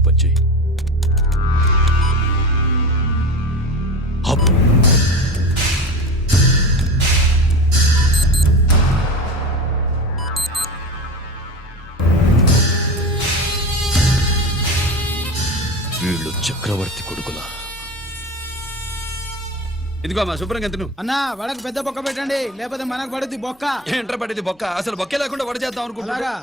Open చేయి. Up. వీళ్ళు చక్రవర్తి కొడుకులా. ఇదిగో మా శుభ్రంగా ఎంత అన్నా వడకు పెద్ద బొక్క పెట్టండి, లేకపోతే మనకు పడుద్ది బొక్క. ఏంట్రా పడేది బొక్క? అసలు బొక్కే లేకుండా వడ చేద్దాం అనుకుంటున్నారా?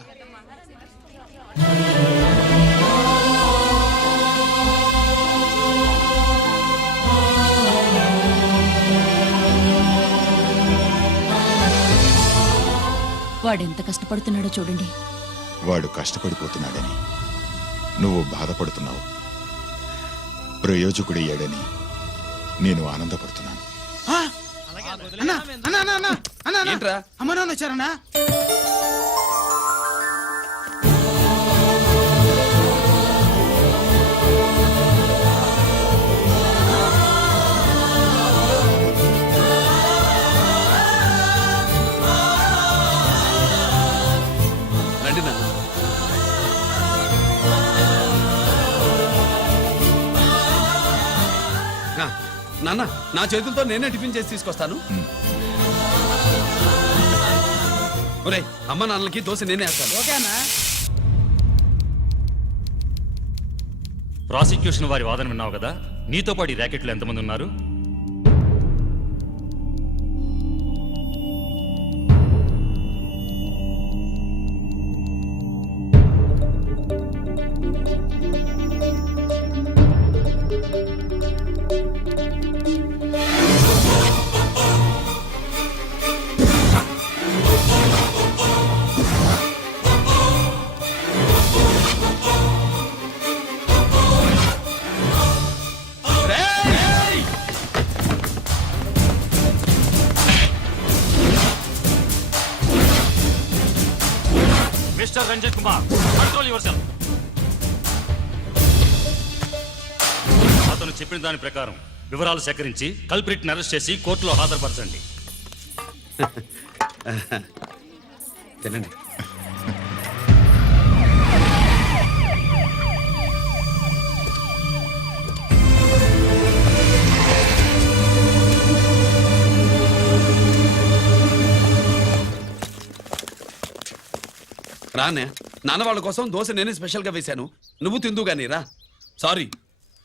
వాడెంత కష్టపడుతున్నాడో చూడండి. వాడు కష్టపడిపోతున్నాడని నువ్వు బాధపడుతున్నావు. ప్రయోజకుడయ్యాడని నేను ఆనందపడుతున్నాను. ఏంట్రా? అమ్మ నాన్న వచ్చారన్నా? రండి నాన్న. నాన్న, నా చేతులతో నేనే టిఫిన్ చేసి తీసుకొస్తాను. ఒరే, అమ్మ నాన్నలకి దోశ నేనే వేస్తాను. ఓకేనా? ప్రాసిక్యూషన్ వారి వాదన విన్నావు కదా. నీతో పాటు ఈ ర్యాకెట్లో ఎంతమంది ఉన్నారు? Mister Ranjit Kumar, control yourself. అతను చెప్పిన దాని ప్రకారం వివరాలు సేకరించి కల్ప్రిట్ని అరెస్ట్ చేసి కోర్టులో హాజరుపరచండి. తినండి. రానే, నాన్న వాళ్ళ కోసం దోశ నేనే స్పెషల్గా వేశాను. నువ్వు తిందు గానీ రా. సారీ,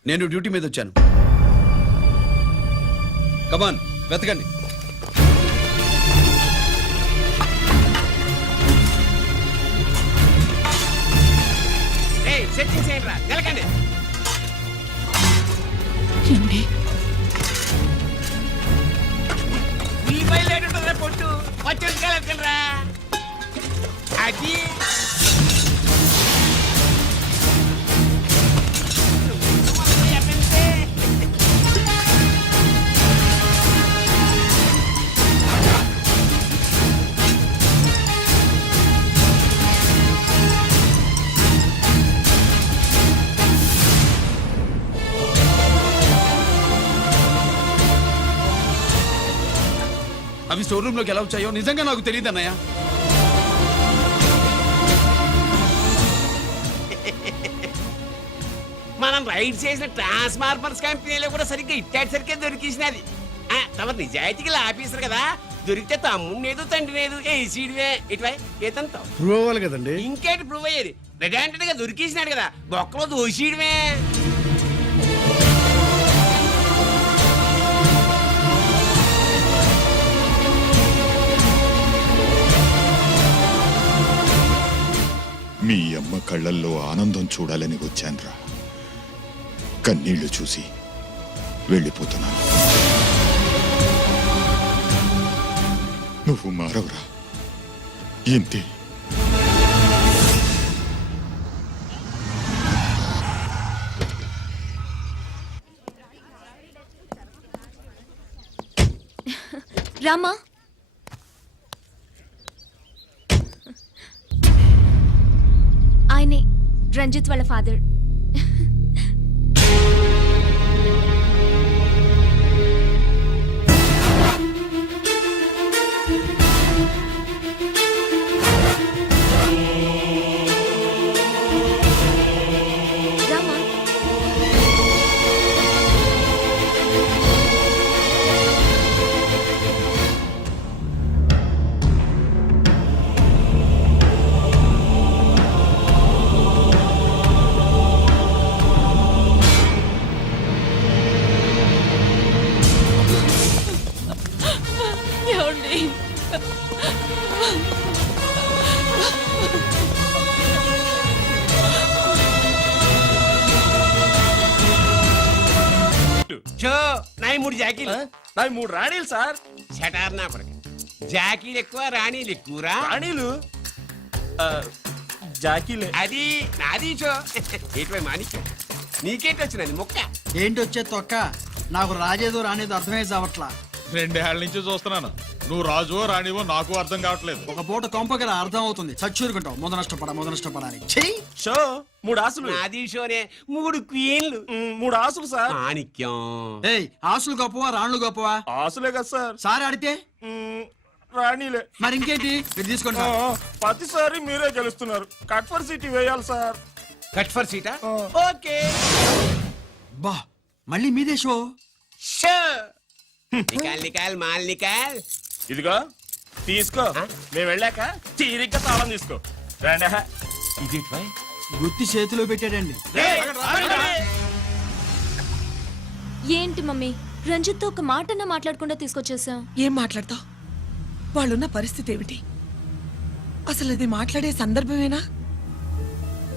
నేను డ్యూటీ మీద వచ్చాను. కమాన్, వెతకండి. పొట్టు వచ్చేరా అది అవి స్టోర్ రూమ్ లోకి ఎలా వచ్చాయో నిజంగా నాకు తెలియదు అన్నయ్య. మనం రైడ్ చేసిన ట్రాన్స్ఫార్మర్స్ కంపెనీలో కూడా సరిగ్గా ఇట్టాడు సరిగ్గా దొరికేసినది. తమ నిజాయితీగా ఆఫీసర్ కదా, దొరికితే తమ్ముడు తండ్రి లేదు ఏసీడివే ఇటువై ఏతంతో ప్రూవ్ అవ్వాలి కదండి. ఇంకేంటి ప్రూవ్ అయ్యేది? రెడ్ గా దొరికేసినాడు కదా, బొక్కలో దోషీయడమే. మీ అమ్మ కళ్ళల్లో ఆనందం చూడాలని వచ్చాన్రా. కన్నీళ్లు చూసి వెళ్ళిపోతున్నాను. నువ్వు మారవురా, ఇంతే. రామా, ఆయనే రంజిత్ వాళ్ళ ఫాదర్. రామా, 3 జాకీలు నావి 3 రాణీలు సార్. షటార్ నా కొడుకు. జాకీలు ఎక్కువ రాణీలు ఎక్కువరా? రాణీలు జాకీలే. అది నాది చో. ఏటివై మాణిక్యం నీకేంటి వచ్చినది మొక్క? ఏంటి వచ్చే తొక్క? నాకు రాజేదో రానేదో అర్థమే చావట్లా. 2 ఏళ్ల నుంచి చూస్తున్నాను. నువ్వు రాజువో రాణివో నాకు అర్థం కావట్లేదు. ఒక పూట కొంపగల అర్థం అవుతుంది. చచ్చూరుకుంటావు. మొద నష్టపడాలి. చెయ్యి. షో 3 ఆసులు. నాది షోనే 3 క్వీన్లు. 3 ఆసులు సార్. మాణిక్యం ఏయ్, ఆసులు గొప్పవా రాణులు గొప్పవా? ఆసులే కదా సార్. సారి ఆడితే రాణీలే. మరి ఇంకేంటి? ఇది తీసుకుంటా. ప్రతిసారి మీరే గెలుస్తున్నారు. కట్ ఫర్ సిటీ వేయాలి సార్. కట్ ఫర్ సీటా? ఓకే బా, మళ్ళీ మీదే షో. షో. నికాల్ నికాల్ మాల్ నికాల్. ఇదిగో తీసుకో. మేము వెళ్ళాక తీరిగ్గా తాళం తీసుకో. రండి. ఇది గుత్తి చేతిలో పెట్టాడండి. ఏంటి మమ్మీ, రంజిత్తో ఒక మాటన్నా మాట్లాడకుండా తీసుకొచ్చేసాం. ఏం మాట్లాడతావు? వాళ్ళున్న పరిస్థితి ఏమిటి? అసలు ఇది మాట్లాడే సందర్భమేనా?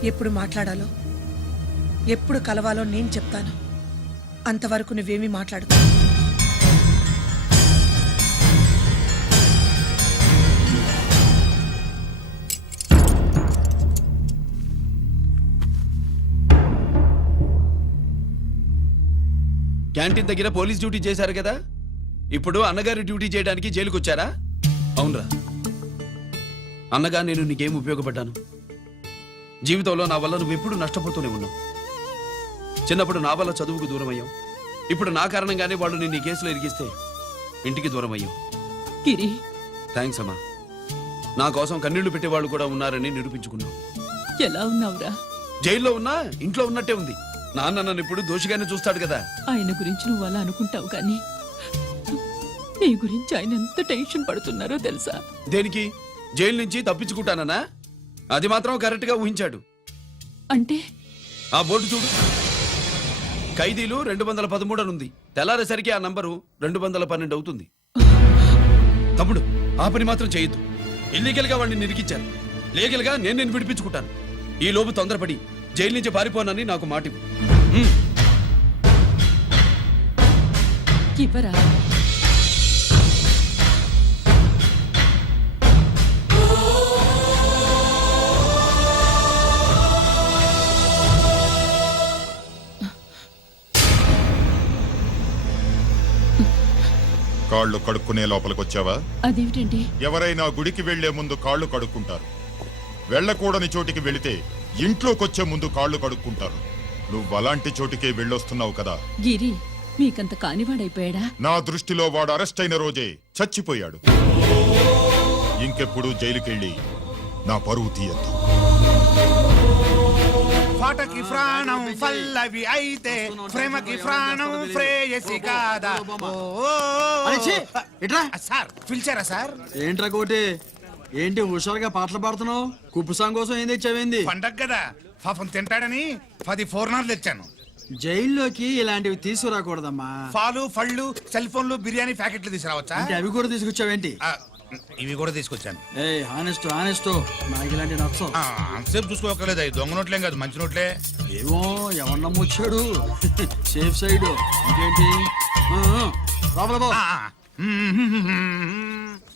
ఎప్పుడు మాట్లాడాలో ఎప్పుడు కలవాలో నేను చెప్తాను. అంతవరకు నువ్వేమీ మాట్లాడుకో. క్యాంటీన్ దగ్గర పోలీస్ డ్యూటీ చేశారు కదా, ఇప్పుడు అన్నగారి డ్యూటీ చేయడానికి జైలుకి వచ్చారా? అవునరా అన్నగా, నేను నీకేం ఉపయోగపడ్డాను? జీవితంలో నా వల్ల నువ్వు ఎప్పుడు నష్టపోతూనే ఉన్నావు. చిన్నప్పుడు నా వల్ల చదువుకు దూరం అయ్యావు. ఇప్పుడు నా కారణంగానే వాళ్ళు నిన్ను ఈ కేసులో ఇరిగిస్తే ఇంటికి దూరం అయ్యావు. గిరి, థ్యాంక్స్ అమ్మా. నా కోసం కన్నీళ్లు పెట్టేవాళ్ళు కూడా ఉన్నారని నిరూపించుకున్నావు. ఎలా ఉన్నావురా? జైల్లో ఉన్నా ఇంట్లో ఉన్నట్టే ఉంది. నాన్న నన్ను ఇప్పుడు దోషిగానే చూస్తాడు కదా. ఆయన గురించి నువ్వు అలా అనుకుంటావు కానీ నీ గురించి ఆయన ఎంత టెన్షన్ పడుతున్నారో తెలుసా? దేనికి? జైలు నుంచి తప్పించుకుంటానన్నా? అది మాత్రం కరెక్ట్ గా ఊహించాడు. అంటే ఆ బోర్డు చూడు, ఖైదీలు 213 అని ఉంది. తెల్లారేసరికి ఆ నంబరు 212 అవుతుంది. తమ్ముడు, ఆ పని మాత్రం చేయొద్దు. ఇల్లీగల్ గా వాడిని నిరికించాను. లీగల్ గా నేను విడిపించుకుంటాను. ఈ లోపు తొందరపడి జైలు నుంచి పారిపోనని నాకు మాట ఇవ్వు. ఇవ్వరా? కాళ్ళు కడుక్కునే లోపలికొచ్చావా? అదేమిటండి? ఎవరైనా గుడికి వెళ్లే ముందు కాళ్ళు కడుక్కుంటారు. వెళ్ళకూడని చోటికి వెళితే ఇంట్లోకొచ్చే ముందు కాళ్ళు కడుక్కుంటారు. నువ్వు అలాంటి చోటికే వెళ్ళొస్తున్నావు కదా. గిరి, మీకంత కానివాడైపోయాడా? నా దృష్టిలో వాడు అరెస్ట్ అయిన రోజే చచ్చిపోయాడు. ఇంకెప్పుడు జైలుకెళ్ళి నా పరువు తీయద్దు. పాటకి ప్రాణం పల్లవి అయితే ప్రేమకి ప్రాణం ప్రేయసి కాదా? సార్ పిలిచారా సార్? ఏంట్రా కోటి, ఏంటి హుషారుగా పాటలు పాడుతున్నావు? కుప్పుసాం కోసం ఏం తెచ్చావేంది? పండగ కదా, పాపం తింటాడని 10 4 తెచ్చాను. జైల్లోకి ఇలాంటివి తీసుకురాకూడదమ్మా. పాలు పళ్ళు సెల్ ఫోన్లు బిర్యానీ ప్యాకెట్లు తీసుకురావచ్చా? అంటే అవి కూడా తీసుకొచ్చావేంటి? ఇవి కూడా తీసుకొచ్చాను. ఏ హానెస్ట్ నాకు ఇలాంటి నచ్చవు. అంతసేపు చూసుకోకలేదు. అవి దొంగ నోట్లేం కాదు, మంచి నోట్లే. ఏమో ఎవరు నమ్మొచ్చాడు. Safe side. ఇంకేంటి? లోపల పో.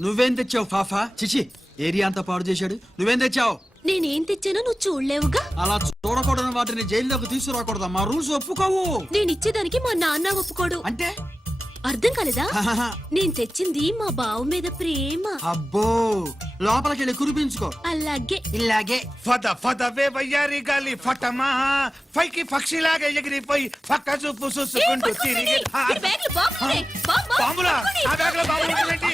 నువ్వేం తెచ్చావు ఫాఫా? చిచి, ఏరియా అంతా పాడు చేశాడు. నువ్వేం తెచ్చావు? నేనేం తెచ్చానో నువ్వు చూడలేవుగా. అలా చూడకూడని వాటిని జైల్లోకి తీసుకురాకూడదమ్మా. రూల్స్ ఒప్పుకోవు. నేను ఇచ్చేదానికి మా నాన్న ఒప్పుకోడు. అంటే అర్థం కాలేదా? నేను తెచ్చింది మా బావ మీద ప్రేమ. అబ్బో, లోపలికెళ్ళి కురిపించుకో. అలాగే ఇలాగే ఫదవే వయ్యారి గాలి ఫటమా పైకి పక్షిలాగా ఎగిరిపోయి పక్క చూపు చూసుకుంటూ తిరిగి. బాంబులా? ఆ బ్యాగ్లో బాంబులు ఉంటాయేంటి?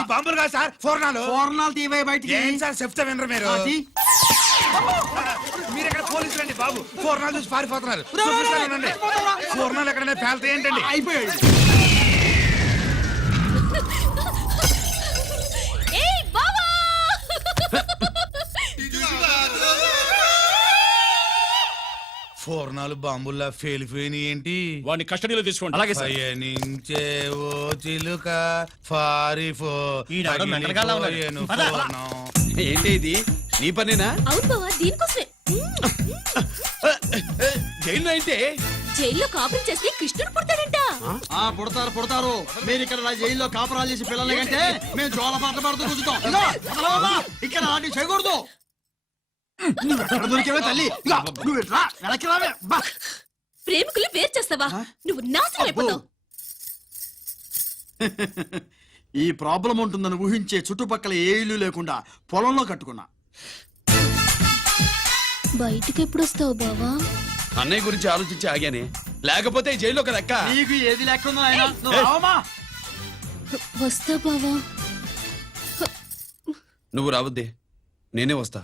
ఈ బాంబులు కాదు సార్, ఫోర్నాలు తీవే బయటికి. ఏం సార్ చెప్తా వినరు మీరు? మీరు ఎక్కడ పోలీసులు అండి బాబు? ఫోర్నాలు చూసి పారిపోతున్నారు. ఫోర్నాలు ఎక్కడైనా పేల్తాయి ఏంటండి? అయిపోయాడు. ఫోర్నాలు బాంబుల్లా ఫేలిపోయినాయి ఏంటి వాడిని కస్టడీలో తీసుకోండి. అలాగే సార్. పయనించే ఓ చిలుక ఫారిఫో ఈడాడో మెంటల్గాళ్ళ ఉన్నాడు. పగిలిపోయేను పద. ఫోర్నం. ఏంటి ఇది నీ పనేనా అవును బావా దీనికోసమే జైల్లో అయితే జైల్లో కాపురం చేస్తే కృష్ణుడు పుడతాడంట. పుడతారు మీరు ఇక్కడ నా జైల్లో కాపురాలు చేసి పిల్లల్ని కంటే మేము జోల పాటలు పాడుతూ కూర్చుంటాం ఇదిగో, వదలవా? ఇక్కడ అలాంటివి చేయకూడదు నువ్వు ఎక్కడ దొరికేవే తల్లి ఇదిగో, నువ్వు ఇట్రా, వెనక్కి రావే బా. ప్రేమికులు వేరు చేస్తావా? నువ్వు నాశనం అయిపోతావు. ఈ ప్రాబ్లం ఉంటుందని ఊహించే చుట్టుపక్కల ఏ ఇల్లు లేకుండా పొలంలో కట్టుకున్నా బయటికి ఎప్పుడు వస్తావు బావా? అన్నయ్య గురించి ఆలోచించి ఆగానే, లేకపోతే ఈ జైల్లో కదా అక్క. నీకు ఏది లేకుండా ఆయన నువ్వు రావమ్మా. వస్తా బావా. నువ్వు రావద్దే, నేనే వస్తా.